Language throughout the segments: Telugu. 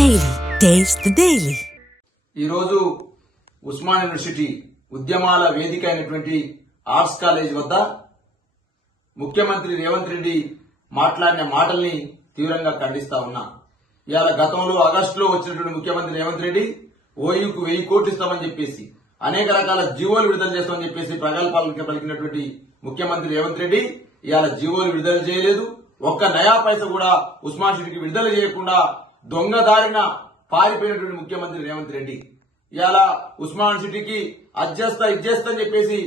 Daily taste the daily. ఈరోజు ఉస్మాన్ యూనివర్సిటీ ఉద్యమాల వేదిక అయినటువంటి ఆర్ట్స్ కాలేజ్ వద్ద ముఖ్యమంత్రి రేవంత్ రెడ్డి మాట్లాడిన మాటల్ని తీవ్రంగా ఖండిస్తా ఉన్నా. ఇవాళ గతంలో ఆగస్టులో వచ్చినటువంటి ముఖ్యమంత్రి రేవంత్ రెడ్డి ఓయూకు 1000 కోట్లు ఇస్తామని చెప్పేసి అనేక రకాల జీవోలు విడుదల చేస్తామని చెప్పేసి ప్రగల్భాలకు పలికినటువంటి ముఖ్యమంత్రి రేవంత్ రెడ్డి ఇవాళ జీవోలు విడుదల చేయలేదు. ఒక్క నయా పైస కూడా ఉస్మాన్ సిటీకి విడుదల చేయకుండా దొంగదారిన పారిపోయినటువంటి ముఖ్యమంత్రి రేవంత్ రెడ్డి ఇవాళ ఉస్మాన్ సిటీకి అడ్జస్తా ఇచ్చేస్తా అని చెప్పేసి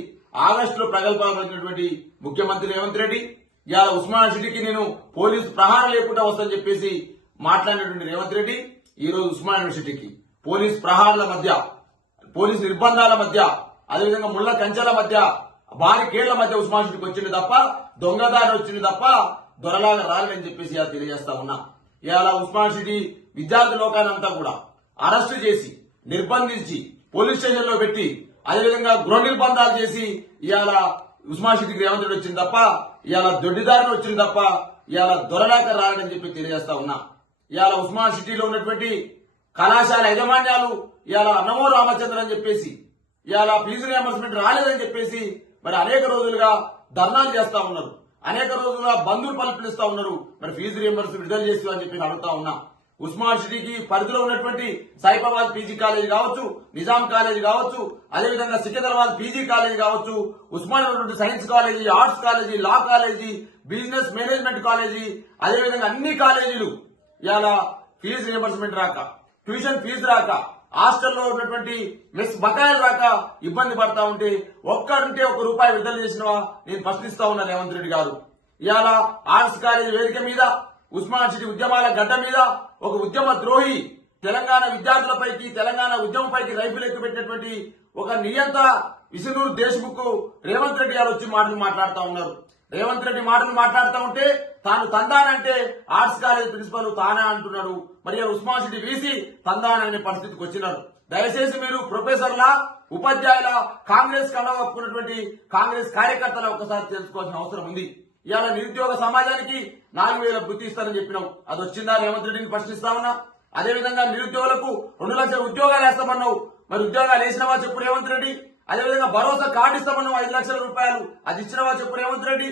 ఆగస్టులో ప్రగల్భాలు పలికినటువంటి ముఖ్యమంత్రి రేవంత్ రెడ్డి ఇవాళ ఉస్మాన్ సిటీకి నేను పోలీసు ప్రహారం లేకుండా వస్తానని చెప్పేసి మాట్లాడినటువంటి రేవంత్ రెడ్డి ఈ రోజు ఉస్మాన్ యూనివర్సిటీకి పోలీసు ప్రహారాల మధ్య, పోలీసు నిర్బంధాల మధ్య, అదేవిధంగా ముళ్ల కంచెల మధ్య, భారీ కేళ్ల మధ్య ఉస్మాన్ సిటీకి వచ్చింది తప్ప దొంగదారి వచ్చింది తప్ప దొరలాగా రాలేదని చెప్పేసి తెలియజేస్తా ఉన్నా. ఇవాళ ఉస్మాన్ సిటీ విద్యార్థి లోకానంతా కూడా అరెస్టు చేసి నిర్బంధించి పోలీస్ స్టేషన్ లో పెట్టి అదేవిధంగా గృహ నిర్బంధాలు చేసి ఇవాళ ఉస్మాన్ సిటీకి రేవంత్ రెడ్డి వచ్చింది తప్ప ఇవాళ దొడ్డిదారిని వచ్చింది తప్ప ఇవాళ దొరలాక రాలని చెప్పి తెలియజేస్తా ఉన్నా. ఇవాళ ఉస్మాన్ సిటీలో ఉన్నటువంటి కళాశాల యాజమాన్యాలు ఇవాళ నమో రామచంద్ర అని చెప్పేసి ఇవాళ ఫీజు రియంబర్స్మెంట్ రాలేదని చెప్పేసి మరి అనేక రోజులుగా ధర్నాలు చేస్తా ఉన్నారు, అనేక రోజులుగా బంధువులు పిలుస్తా ఉన్నారు. మరి ఫీజు రియంబర్స్మెంట్ విడుదల చేస్తూ అని చెప్పి అడుగుతా ఉన్నా. ఉస్మాన్ సిటీకి పరిధిలో ఉన్నటువంటి సైఫాబాద్ పీజీ కాలేజీ కావచ్చు, నిజాం కాలేజీ కావచ్చు, అదేవిధంగా సికింద్రాబాద్ పీజీ కాలేజీ కావచ్చు, ఉస్మాన్ ఉన్నటువంటి సైన్స్ కాలేజీ, ఆర్ట్స్ కాలేజీ, లా కాలేజీ, బిజినెస్ మేనేజ్మెంట్ కాలేజీ, అదేవిధంగా అన్ని కాలేజీలు ఇవాళ ఫీజు రియంబర్స్మెంట్ రాక, ట్యూషన్ ఫీజు రాక, హాస్టల్లో ఉన్నటువంటి మెస్ బకాయిలు రాక ఇబ్బంది పడతా ఉంటే ఒక్కరుంటే ₹1 విడుదల చేసినవా నేను ప్రశ్నిస్తా ఉన్నా రేవంత్ రెడ్డి గారు. ఇవాళ ఆర్ట్స్ కాలేజీ వేదిక మీద ఉస్మాన్ సిటీ ఉద్యమాల గడ్డ మీద ఒక ఉద్యమ ద్రోహి తెలంగాణ విద్యార్థులపైకి, తెలంగాణ ఉద్యమంపైకి రైఫిల్ ఎక్కుపెట్టినటువంటి ఒక నియంత విసునూరు దేశ్ముఖ్ రేవంత్ రెడ్డి గారు వచ్చి మాటలు మాట్లాడుతూ ఉన్నారు. రేవంత్ రెడ్డి మాటలు మాట్లాడుతూ ఉంటే తాను తందానంటే ఆర్ట్స్ కాలేజ్ ప్రిన్సిపల్ తానే అంటున్నాడు. మరి ఉస్మాన్ సిటీ వీసీ తందాననే పరిస్థితికి వచ్చినారు. దయచేసి మీరు ప్రొఫెసర్ల, ఉపాధ్యాయుల, కాంగ్రెస్ కప్పుకున్నటువంటి కాంగ్రెస్ కార్యకర్తల ఒకసారి తెలుసుకోవాల్సిన అవసరం ఉంది. ఇవాళ నిరుద్యోగ సమాజానికి 4000 వృత్తి ఇస్తారని చెప్పినావు, అది వచ్చిందా రేవంత్ రెడ్డిని ప్రశ్నిస్తా ఉన్నా. అదేవిధంగా నిరుద్యోగులకు 2 లక్షల ఉద్యోగాలు వేస్తామన్నావు, మరి ఉద్యోగాలు వేసినవా చెప్పు రేవంత్ రెడ్డి. అదేవిధంగా భరోసా కార్డు ఇస్తామన్నావు ₹5 లక్షల, అది ఇచ్చినవా చెప్పు రేవంత్ రెడ్డి.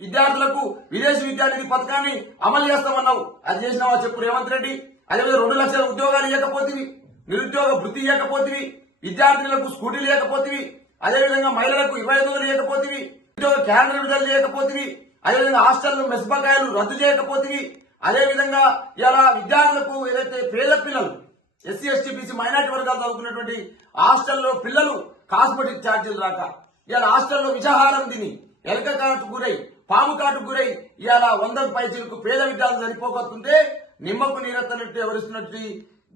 విద్యార్థులకు విదేశీ విద్యానిధి పథకాన్ని అమలు చేస్తామన్నావు, అది చేసినవా చెప్పు రేవంత్ రెడ్డి. అదేవిధంగా 2 లక్షల ఉద్యోగాలు ఇవ్వకపోతివి, నిరుద్యోగ వృత్తి ఇవ్వకపోతివి, విద్యార్థులకు స్కూటీలు ఇవ్వకపోతివి, అదేవిధంగా మహిళలకు 25,000 ఇవ్వకపోతివి, ఉద్యోగ కేంద్ర విడుదల చేయకపోతివి, అదేవిధంగా హాస్టల్ మెస్ బకాయిలు రద్దు చేయకపోతివి, అదేవిధంగా ఇలా విద్యార్థులకు ఏదైతే పేద పిల్లలు ఎస్సీ ఎస్టీ బీసీ మైనార్టీ వర్గాలు చదువుకున్నటువంటి హాస్టల్లో పిల్లలు కాస్మెటిక్ ఛార్జీలు రాక ఇవాళ హాస్టల్లో విషాహారం తిని ఎలక కాటుకు గురై, పాము కాటుకు గురై ఇవాళ 100 పైసలకు పేద విద్యార్థులు సరిపోతుంటే నిమ్మకు నీరెత్తనట్టు ఎవరిస్తున్నట్టు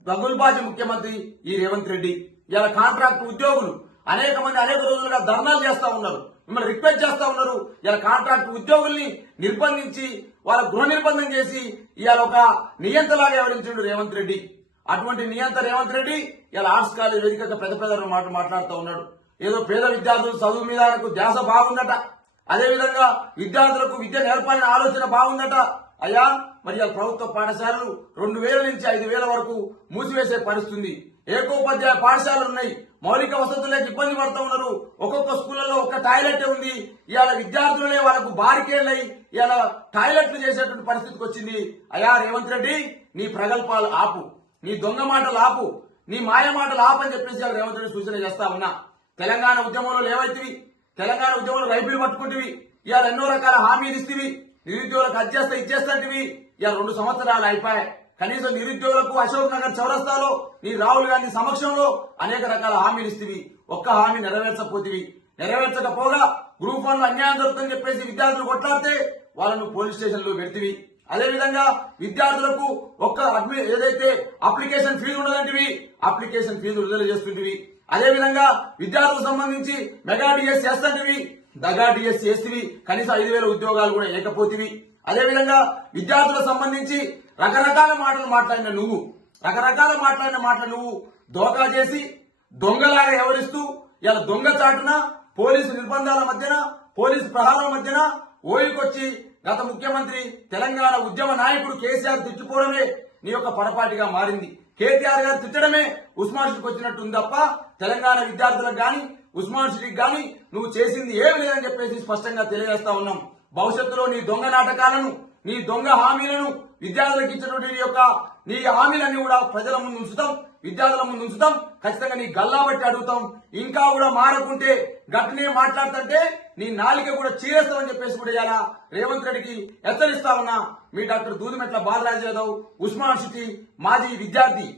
దగుల్బాజీ ముఖ్యమంత్రి ఈ రేవంత్ రెడ్డి. ఇవాళ కాంట్రాక్ట్ ఉద్యోగులు అనేక మంది అనేక రోజులుగా ధర్నాలు చేస్తా ఉన్నారు, మిమ్మల్ని రిక్వెస్ట్ చేస్తా ఉన్నారు. ఇలా కాంట్రాక్ట్ ఉద్యోగుల్ని నిర్బంధించి వాళ్ళ గృహ నిర్బంధం చేసి ఇవాళ ఒక నియంతలాగా వ్యవహరించాడు రేవంత్ రెడ్డి. అటువంటి నియంత రేవంత్ రెడ్డి ఇలా ఆర్ట్స్ కాలేజ్ వేదికగా పెద్ద పెద్ద మాట్లాడుతూ ఉన్నాడు. ఏదో పేద విద్యార్థులు చదువు మీద ధ్యాస బాగుందట, అదేవిధంగా విద్యార్థులకు విద్య నేర్పాలనే ఆలోచన బాగుందట. అయ్యా మరి ప్రభుత్వ పాఠశాలలు 2000 నుంచి 5000 వరకు మూసివేసే పరిస్థితుంది. ఏకోపాధ్యాయ పాఠశాలలు ఉన్నాయి, మౌలిక వసతులకు ఇబ్బంది పడుతూ ఉన్నారు. ఒక్కొక్క స్కూళ్లలో ఒక టాయిలెట్ ఉంది. ఇవాళ విద్యార్థులనే వాళ్ళకు బారికేళ్ళై ఇవాళ టాయిలెట్లు చేసేటువంటి పరిస్థితికి వచ్చింది. అయ్యా రేవంత్ రెడ్డి, నీ ప్రగల్భాలు ఆపు, నీ దొంగ మాటలు ఆపు, నీ మాయ మాటలు ఆపని చెప్పేసి రేవంత్ రెడ్డి సూచన చేస్తా ఉన్నా. తెలంగాణ ఉద్యమంలో లేవైతివి, తెలంగాణ ఉద్యమంలో రైఫిల్ పట్టుకుంటువి, ఇవాళ ఎన్నో రకాల హామీలు ఇస్తేవి, నిరుద్యోగులకు అడ్జస్తా ఇచ్చేస్తాంటివి. ఇవాళ 2 సంవత్సరాలు అయిపోయాయి. కనీసం నిరుద్యోగులకు అశోక్ నగర్ చౌరస్తాలో నీ రాహుల్ గాంధీ సమక్షంలో అనేక రకాల హామీలు ఇస్తేవి, ఒక్క హామీ నెరవేర్చకపోగా గ్రూప్ 1 లో అన్యాయం జరుగుతుందని చెప్పేసి విద్యార్థులు కొట్లాడితే వాళ్ళను పోలీస్ స్టేషన్ లో పెడితివి. అదేవిధంగా విద్యార్థులకు ఏదైతే అప్లికేషన్ ఫీజు ఉండదంటివి, అప్లికేషన్ ఫీజు విడుదల చేస్తుంటివి. అదేవిధంగా విద్యార్థులకు సంబంధించి మెగా డిఎస్ చేస్తుంటివి, దగా డిఎస్ చేస్తేవి, కనీసం 5,000 ఉద్యోగాలు కూడా లేకపోతేవి. అదేవిధంగా విద్యార్థులకు సంబంధించి రకరకాల మాటలు మాట్లాడిన నువ్వు దోకా చేసి దొంగలాగా వ్యవహరిస్తూ ఇలా దొంగ చాటున పోలీసు నిర్బంధాల మధ్యన, పోలీసు ప్రహారాల మధ్యన ఓయికొచ్చి గత ముఖ్యమంత్రి తెలంగాణ ఉద్యమ నాయకుడు కేసీఆర్ తిట్టుకోవడమే నీ యొక్క పొరపాటుగా మారింది. కేటీఆర్ గారు తిట్టడమే ఉస్మాన్ సిటీకి వచ్చినట్టుంది తప్ప తెలంగాణ విద్యార్థులకు గాని ఉస్మాన్ సిటీకి గాని నువ్వు చేసింది ఏమి లేదని చెప్పేసి స్పష్టంగా తెలియజేస్తా ఉన్నాం. భవిష్యత్తులో నీ దొంగ నాటకాలను, నీ దొంగ హామీలను, విద్యార్థులకు ఇచ్చినటువంటి నీ హామీలన్నీ కూడా ప్రజల ముందు ఉంచుతాం, విద్యార్థుల ముందు ఉంచుతాం. ఖచ్చితంగా నీ గల్లా బట్టి అడుగుతాం. ఇంకా కూడా మారకుంటే గట్టినే మాట్లాడుతుంటే నీ నాలిక కూడా చీరేస్తామని చెప్పేసి కూడా ఇలా రేవంత్ రెడ్డికి హెచ్చరిస్తా ఉన్నా. మీ డాక్టర్ దూదిమెట్ల బాలరాజ్ యాదవ్, ఉస్మాన్ సిటీ మాజీ విద్యార్థి.